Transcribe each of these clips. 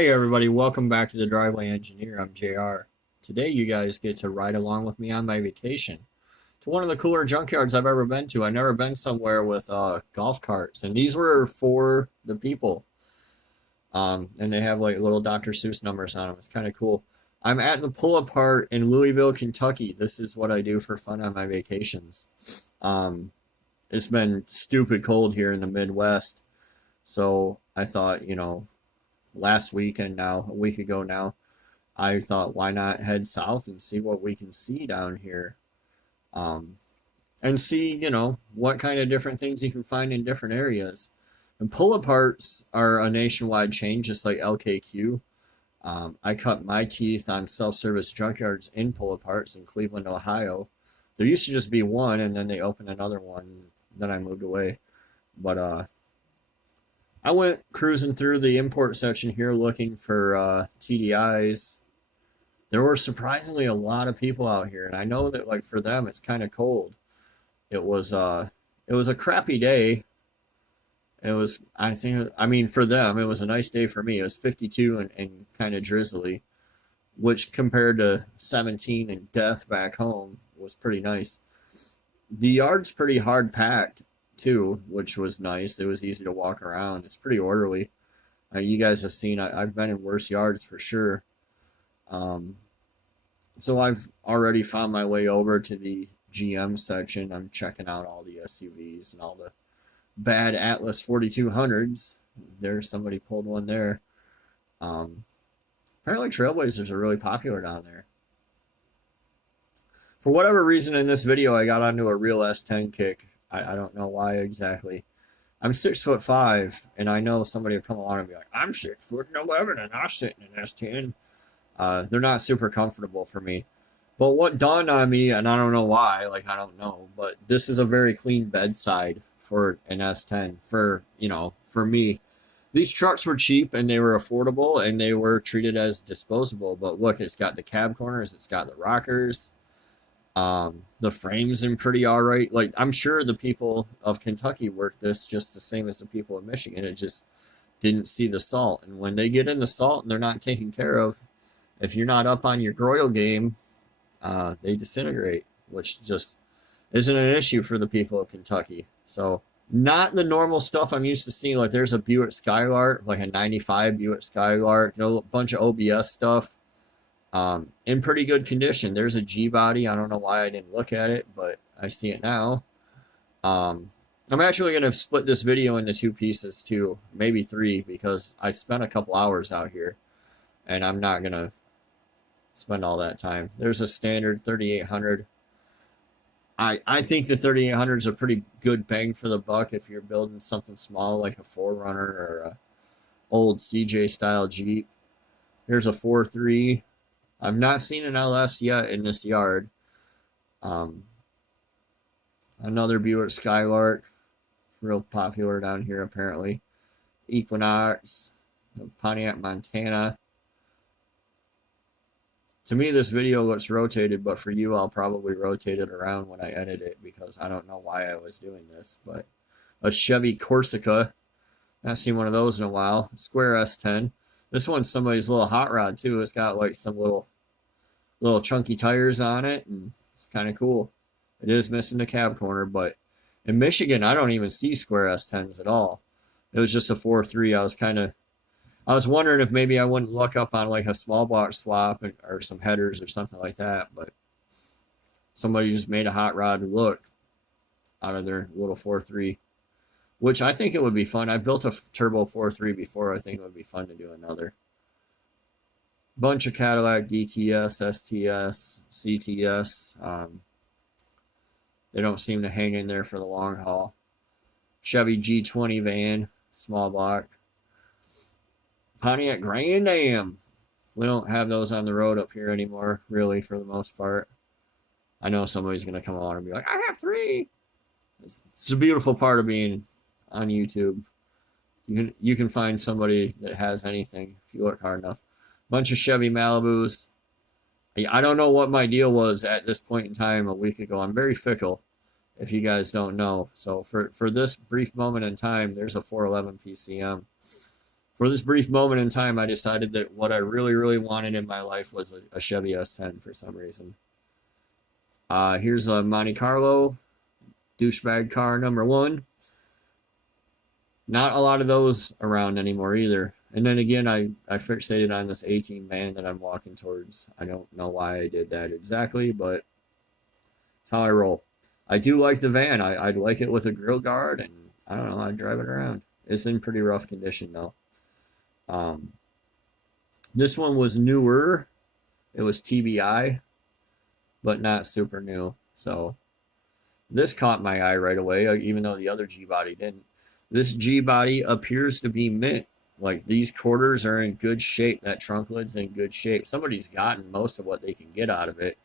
Hey everybody, welcome back to the Driveway Engineer. I'm JR. Today you guys get to ride along with me on my vacation to one of the cooler junkyards I've ever been to. I've never been somewhere with golf carts, and these were for the people. And they have like little Dr. Seuss numbers on them. It's kind of cool. I'm at the pull apart in Louisville, Kentucky. This is what I do for fun on my vacations. It's been stupid cold here in the Midwest, so I thought, last weekend now, a week ago now, I thought, why not head south and see what we can see down here, and see, what kind of different things you can find in different areas. And pull-aparts are a nationwide chain, just like LKQ. I cut my teeth on self-service junkyards in pull-aparts in Cleveland, Ohio. There used to just be one, and then they opened another one, then I moved away. But I went cruising through the import section here looking for TDIs. There were surprisingly a lot of people out here, and I know that like for them it's kind of cold. It was a crappy day. It was, for them it was a nice day. For me it was 52 and kind of drizzly, which compared to 17 and death back home was pretty nice. The yard's pretty hard packed too, which was nice. It was easy to walk around. It's pretty orderly. You guys have seen I've been in worse yards for sure. So I've already found my way over to the GM section. I'm checking out all the SUVs and all the bad Atlas 4200s. There's somebody pulled one there. Apparently Trailblazers are really popular down there. For whatever reason in this video I got onto a real S10 kick. I don't know why exactly. I'm 6'5", and I know somebody will come along and be like, I'm 6'11", and I sit in an S10. They're not super comfortable for me. But what dawned on me, and I don't know why, I don't know, but this is a very clean bedside for an S10 for me. These trucks were cheap and they were affordable and they were treated as disposable. But look, it's got the cab corners, it's got the rockers. The frame's in pretty all right. Like, I'm sure the people of Kentucky worked this just the same as the people of Michigan. It just didn't see the salt. And when they get in the salt and they're not taken care of, if you're not up on your Groil game, they disintegrate, which just isn't an issue for the people of Kentucky. So not the normal stuff I'm used to seeing. Like, there's a Buick Skylark, like a 95 Buick Skylark, a bunch of OBS stuff. In pretty good condition. There's a G-body. I don't know why I didn't look at it, but I see it now. I'm actually going to split this video into two pieces too, maybe three, because I spent a couple hours out here, and I'm not going to spend all that time. There's a standard 3800. I think the 3800 is a pretty good bang for the buck if you're building something small like a 4Runner or a old CJ style Jeep. Here's a 4.3. I've not seen an LS yet in this yard. Another Buick Skylark, real popular down here apparently. Equinox, Pontiac, Montana. To me, this video looks rotated, but for you, I'll probably rotate it around when I edit it because I don't know why I was doing this. But a Chevy Corsica. I've seen one of those in a while. Square S10. This one's somebody's little hot rod too. It's got like some little chunky tires on it, and it's kind of cool. It is missing the cab corner, but in Michigan, I don't even see square S10s at all. It was just a 4.3. I was wondering if maybe I wouldn't look up on like a small block swap or some headers or something like that, but somebody just made a hot rod look out of their little 4.3. Which I think it would be fun. I built a turbo 4.3 before. I think it would be fun to do another. Bunch of Cadillac DTS, STS, CTS. They don't seem to hang in there for the long haul. Chevy G20 van, small block. Pontiac Grand Am. We don't have those on the road up here anymore, really, for the most part. I know somebody's going to come along and be like, I have three. It's a beautiful part of being on YouTube. You can find somebody that has anything if you look hard enough. Bunch of Chevy Malibus. I don't know what my deal was at this point in time a week ago. I'm very fickle, if you guys don't know. So for this brief moment in time, there's a 411 PCM. For this brief moment in time, I decided that what I really, really wanted in my life was a Chevy S10 for some reason. Here's a Monte Carlo, douchebag car number 1. Not a lot of those around anymore either. And then again, I fixated on this 18 van that I'm walking towards. I don't know why I did that exactly, but it's how I roll. I do like the van. I'd like it with a grill guard, and I don't know, I'd drive it around. It's in pretty rough condition though. This one was newer. It was TBI, but not super new. So this caught my eye right away, even though the other G-body didn't. This G-body appears to be mint. Like, these quarters are in good shape. That trunk lid's in good shape. Somebody's gotten most of what they can get out of it.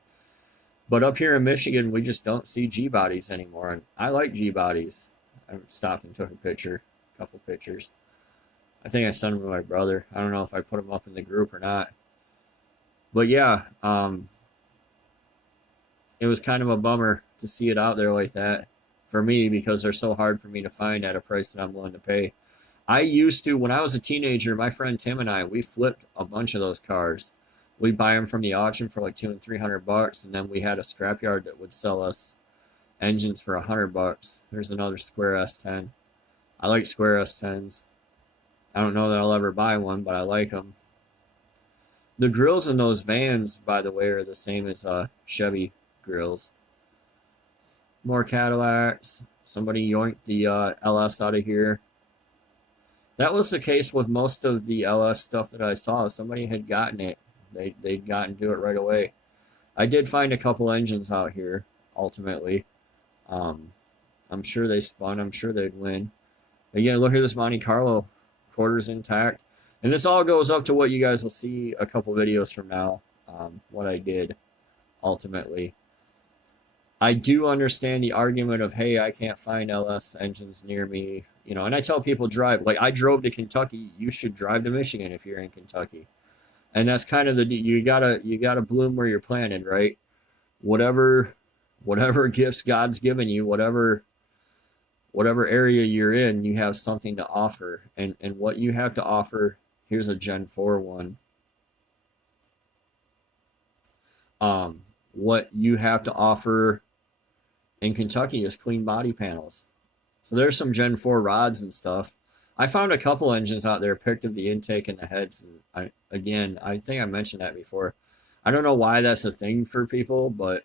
But up here in Michigan, we just don't see G-bodies anymore. And I like G-bodies. I stopped and took a couple pictures. I think I sent them to my brother. I don't know if I put them up in the group or not. But yeah, it was kind of a bummer to see it out there like that for me, because they're so hard for me to find at a price that I'm willing to pay. I used to, when I was a teenager, my friend Tim and I, we flipped a bunch of those cars. We'd buy them from the auction for like $200 and $300, and then we had a scrapyard that would sell us engines for $100. There's another square S10. I like square S10s. I don't know that I'll ever buy one, but I like them. The grills in those vans, by the way, are the same as Chevy grills. More Cadillacs. Somebody yoinked the LS out of here. That was the case with most of the LS stuff that I saw. Somebody had gotten it. They'd gotten to it right away. I did find a couple engines out here, ultimately. I'm sure they spun. I'm sure they'd win. Again, look at this Monte Carlo. Quarters intact. And this all goes up to what you guys will see a couple videos from now, what I did, ultimately. I do understand the argument of, hey, I can't find LS engines near me, you know, and I tell people drive. Like, I drove to Kentucky. You should drive to Michigan if you're in Kentucky. And that's kind of you gotta bloom where you're planted, right? Whatever gifts God's given you, whatever area you're in, you have something to offer. And what you have to offer, here's a Gen 4 one. What you have to offer in Kentucky is clean body panels. So there's some Gen 4 rods and stuff. I found a couple engines out there, picked up the intake and the heads. And I think I mentioned that before. I don't know why that's a thing for people, but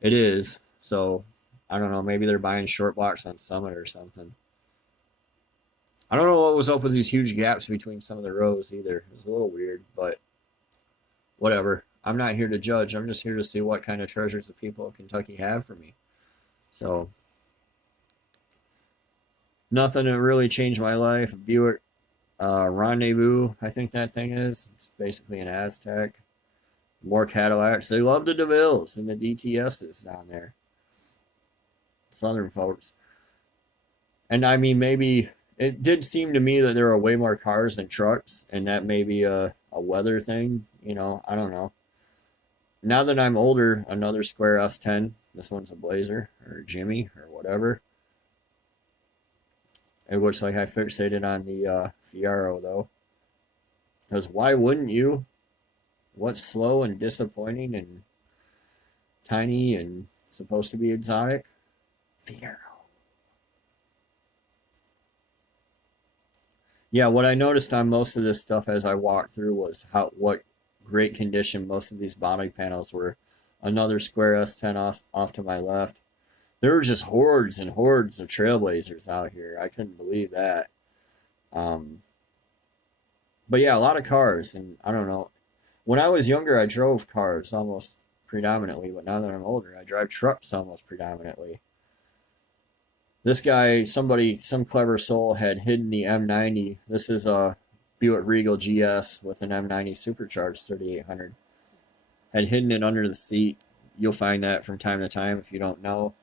it is. So I don't know, maybe they're buying short blocks on Summit or something. I don't know what was up with these huge gaps between some of the rows either. It was a little weird, but whatever. I'm not here to judge. I'm just here to see what kind of treasures the people of Kentucky have for me. So, nothing that really changed my life. Buick Rendezvous, I think that thing is. It's basically an Aztec. More Cadillacs. They love the DeVilles and the DTSs down there. Southern folks. And I mean, maybe it did seem to me that there are way more cars than trucks, and that may be a weather thing, you know, I don't know. Now that I'm older, another square S10. This one's a Blazer or a Jimmy or whatever. It looks like I fixated on the Fiero though. Because why wouldn't you? What's slow and disappointing and tiny and supposed to be exotic? Fiero. Yeah, what I noticed on most of this stuff as I walked through was what great condition most of these body panels were. Another square S10 off to my left. There were just hordes and hordes of Trailblazers out here. I couldn't believe that. But yeah, a lot of cars, and I don't know. When I was younger, I drove cars almost predominantly, but now that I'm older, I drive trucks almost predominantly. This guy, some clever soul had hidden the M90. This is a Buick Regal GS with an M90 supercharged 3800. Had hidden it under the seat. You'll find that from time to time if you don't know.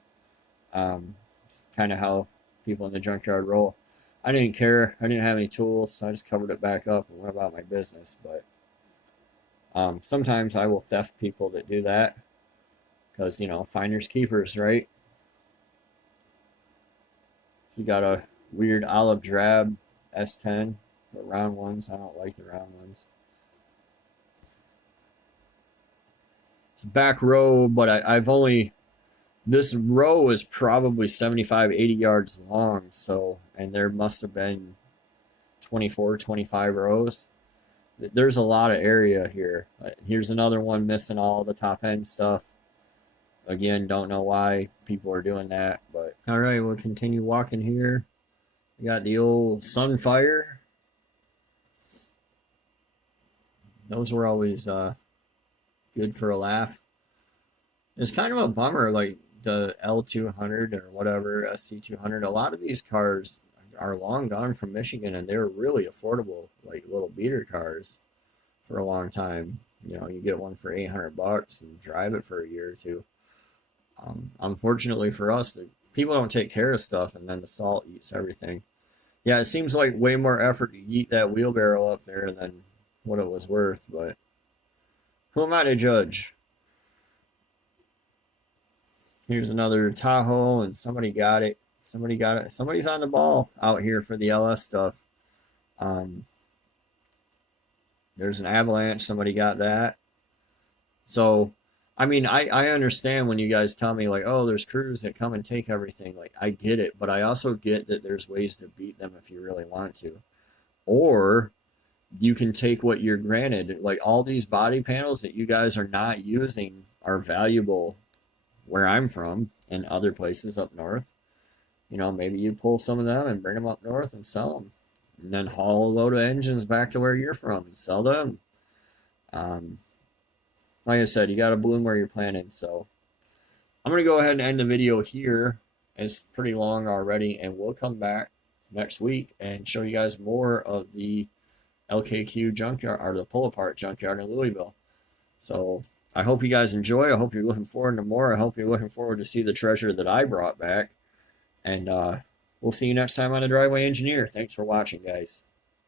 It's kind of how people in the junkyard roll. I didn't care. I didn't have any tools, so I just covered it back up and went about my business. But sometimes I will theft people that do that because, you know, finders keepers, right? He got a weird olive drab S10, the round ones. I don't like the round ones. It's back row, but I've only, this row is probably 75, 80 yards long. So, and there must have been 24, 25 rows. There's a lot of area here. Here's another one missing all the top end stuff. Again, don't know why people are doing that, but all right, we'll continue walking here. We got the old Sunfire. Those were always good for a laugh. It's kind of a bummer, like the L200 or whatever, SC200. A lot of these cars are long gone from Michigan, and they were really affordable, like little beater cars for a long time. You know, you get one for $800 and drive it for a year or two. Unfortunately for us, people don't take care of stuff, and then the salt eats everything. Yeah, it seems like way more effort to eat that wheelbarrow up there than what it was worth, but who am I to judge? Here's another Tahoe, and somebody got it. Somebody got it. Somebody's on the ball out here for the LS stuff. There's an Avalanche. Somebody got that. So, I mean, I understand when you guys tell me, like, oh, there's crews that come and take everything. Like, I get it. But I also get that there's ways to beat them if you really want to. Or you can take what you're granted. Like, all these body panels that you guys are not using are valuable where I'm from and other places up north. You know, maybe you pull some of them and bring them up north and sell them. And then haul a load of engines back to where you're from and sell them. Like I said, you got to bloom where you're planted. So I'm going to go ahead and end the video here. It's pretty long already. And we'll come back next week and show you guys more of the LKQ junkyard, or the pull-apart junkyard in Louisville. So I hope you guys enjoy. I hope you're looking forward to more. I hope you're looking forward to see the treasure that I brought back. And we'll see you next time on The Driveway Engineer. Thanks for watching, guys.